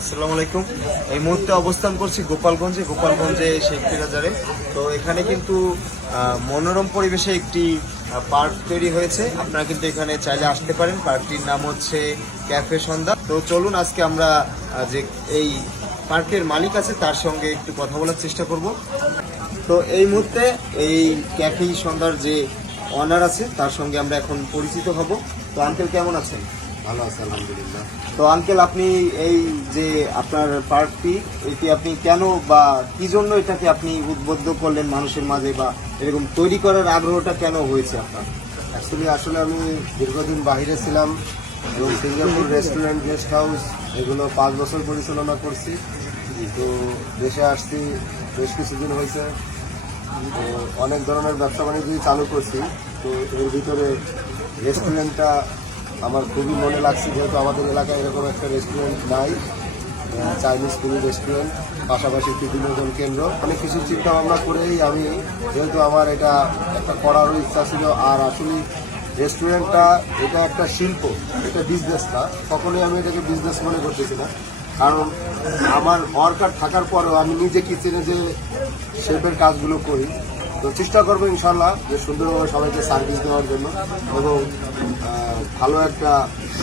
আসসালামু আলাইকুম। এই মুহূর্তে অবস্থান করছি গোপালগঞ্জে শেখ বাজারে। তো এখানে কিন্তু মনোরম পরিবেশে একটি পার্ক তৈরি হয়েছে। আপনারা কিন্তু এখানে চাইলে আসতে পারেন। পার্কটির নাম হচ্ছে ক্যাফে সন্ধ্যা। তো চলুন আজকে আমরা যে এই পার্কের মালিক আছে তার সঙ্গে একটু কথা বলার চেষ্টা করব। তো এই মুহূর্তে এই ক্যাফে সন্ধ্যার যে অনার আছে তার সঙ্গে আমরা এখন পরিচিত হব। তো আঙ্কেল কেমন আছেন? ভালো আছে আলহামদুলিল্লাহ। তো আঙ্কেল, আপনি এই যে আপনার পার্কটি, এটি আপনি কেন বা কি জন্য এটাকে আপনি উদ্বুদ্ধ করলেন মানুষের মাঝে, বা এরকম তৈরি করার আগ্রহটা কেন হয়েছে আপনার? আসলে আমি দীর্ঘদিন বাইরে ছিলাম এবং সিঙ্গাপুর রেস্টুরেন্ট, গেস্ট হাউস এগুলো 5 বছর পরিচালনা করছি। তো দেশে আসছি বেশ কিছুদিন হয়েছে। তো অনেক ধরনের ব্যবসা বাণিজ্য চালু করছি। তো এর ভিতরে রেস্টুরেন্টটা আমার খুবই মনে লাগছে, যেহেতু আমাদের এলাকায় এরকম একটা রেস্টুরেন্ট নাই। চাইনিজ ফুড রেস্টুরেন্ট, পাশাপাশি একটি বিনোদন কেন্দ্র, অনেক কিছু চিন্তা ভাবনা করেই আমি, যেহেতু আমার এটা একটা করারও ইচ্ছা ছিল। আর আসলে রেস্টুরেন্টটা এটা একটা শিল্প, এটা বিজনেস না। কখনোই আমি এটাকে বিজনেস মনে করতেছি না, কারণ আমার ওয়ার্কার থাকার পরেও আমি নিজে কিচেনে যে শেফের কাজগুলো করি। তো চেষ্টা করবো ইনশাল্লাহ যে সুন্দরভাবে সবাইকে সার্ভিস দেওয়ার জন্য, এবং ভালো একটা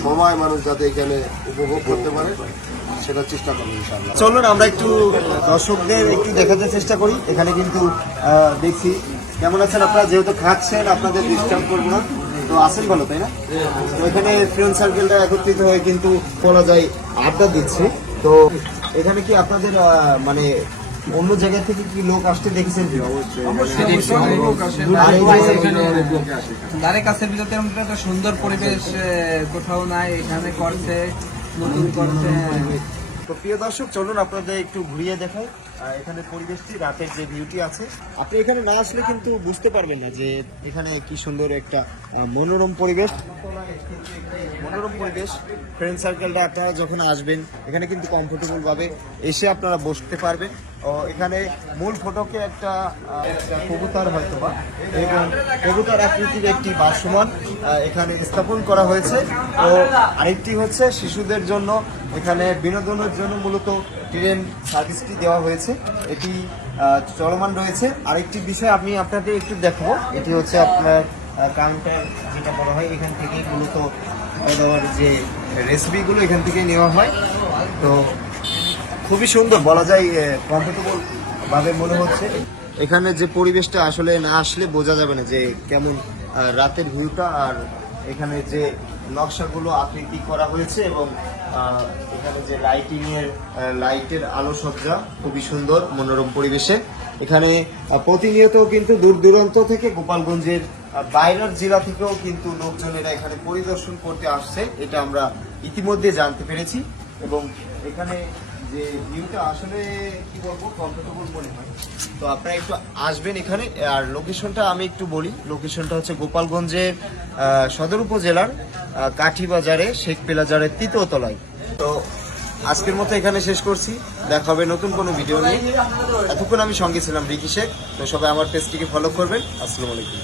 সময় মানুষ যাতে এখানে উপভোগ করতে পারে সেটার চেষ্টা করবো ইনশাল্লাহ। চলুন আমরা একটু দর্শকদের একটু দেখাতে চেষ্টা করি। এখানে কিন্তু দেখছি কেমন আছেন আপনারা, যেহেতু খাচ্ছেন আপনাদের ডিস্টার্ব করবো না। তো আছেন ভালো, তাই না? তো এখানে ফ্রেন্ড সার্কেলটা একত্রিত হয়ে কিন্তু বলা যায় আড্ডা দিচ্ছে। তো এখানে কি আপনাদের মানে অন্য জায়গা থেকে কি লোক আসতে দেখেছেন? ধারে কাছের ভিতরে একটা সুন্দর পরিবেশ কোথাও নাই, এখানে করছে, নতুন করছে। তো প্রিয় দর্শক, চলুন আপনাদের একটু ঘুরিয়ে দেখাই এখানে পরিবেশটি, রাতের যে ভিউটি আছে। আপনি এখানে না আসলে কিন্তু বুঝতে পারবেন না যে এখানে কি সুন্দর একটা মনোরম পরিবেশ। ফ্রেন্ড সার্কেলটা আপনারা যখন আসবেন এখানে কিন্তু কমফোর্টেবল ভাবে এসে আপনারা বসতে পারবেন। ও এখানে মূল ফটকে একটা কবুতর হয়তো বা, এবং কবুতর আকৃতির একটি বাসমান এখানে স্থাপন করা হয়েছে। ও আরেকটি হচ্ছে শিশুদের জন্য এখানে বিনোদনের জন্য মূলত ট্রেন সার্ভিসটি দেওয়া হয়েছে, এটি চলমান রয়েছে। আরেকটি বিষয় আমি আপনাদের একটু দেখাবো, এটি হচ্ছে আপনার কাউন্টার যেটা বলা হয়। এখান থেকেই মূলত খাওয়া দাওয়ার যে রেসিপিগুলো এখান থেকে নেওয়া হয়। তো খুবই সুন্দর, বলা যায় কমফোর্টেবল ভাবে মনে হচ্ছে। এখানে যে পরিবেশটা আসলে না আসলে বোঝা যাবে না যে কেমন রাতের ভিউটা। আর এখানে যে নকশাগুলো আকৃতি করা হয়েছে এবং এখানে যে লাইটের আলোসজ্জা খুবই সুন্দর মনোরম পরিবেশে। এখানে প্রতিনিয়ত কিন্তু দূর দূরান্ত থেকে গোপালগঞ্জের বাইরের জেলা থেকেও কিন্তু লোকজনেরা এখানে পরিদর্শন করতে আসছে, এটা আমরা ইতিমধ্যে জানতে পেরেছি। এবং এখানে যে ভিউটা আসলে কি বলবো, কমফোর্টেবল মনে হয়। তো আপনারা একটু আসবেন এখানে। আর লোকেশনটা আমি একটু বলি, লোকেশনটা হচ্ছে গোপালগঞ্জের সদর উপজেলার কাঠিবাজারে শেখ বাজারের 3য় তলায়। তো আজকের মতো এখানে শেষ করছি, দেখা হবে নতুন কোনো ভিডিও নিয়ে। এতক্ষণ আমি সঙ্গে ছিলাম রিকি শেখ। তো সবাই আমার পেজটিকে ফলো করবেন। আসসালামু আলাইকুম।